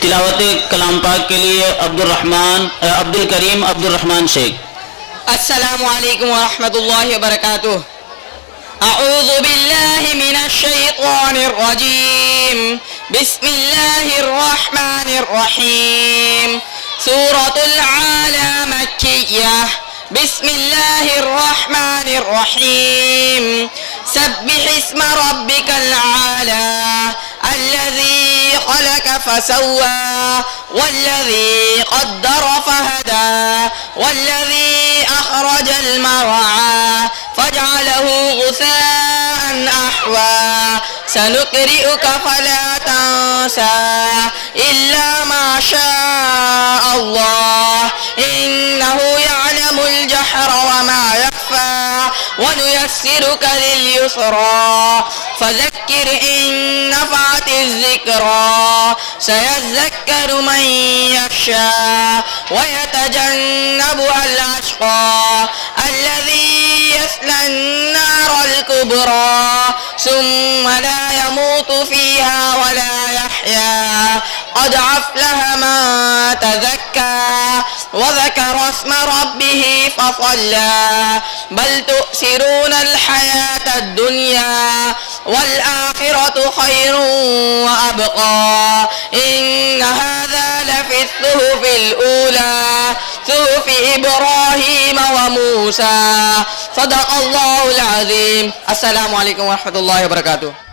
तिलावत कलाम पाक के लिए अब्दुल करीम अब्दुल रहमान शेख। अस्सलामु अलैकुम व रहमतुल्लाहि व बरकातुह। अऊज़ु बिल्लाहि मिनश शैतानिर रजीम। बिस्मिल्लाहिर रहमानिर रहीम। सूरतुल आला मक्किय्यह। बिस्मिल्लाहिर रहमानिर रहीम। सब्बिह इस्म रब्बिकल आला الذي خلق فسوى والذي قدر فهدى والذي أخرج المرعى فجعله غثاء أحوى سنقرئك فلا تنسى إلا ما شاء الله إنه يعلم الجهر وما يخفى ونيسرك لليسرى فذكر إن نفعت الذكرى سيذكر من يخشى ويتجنبها الأشقى الذي يصلى النار الكبرى ثم لا يموت فيها ولا يحيا قد أفلح من تزكى وذكر اسم ربه فصلى بل تؤثرون الحياة الدنيا والآخرة خير وأبقى إن هذا لفي الصحف الأولى صحف إبراهيم وموسى صدق الله العظيم. السلام عليكم ورحمة الله وبركاته.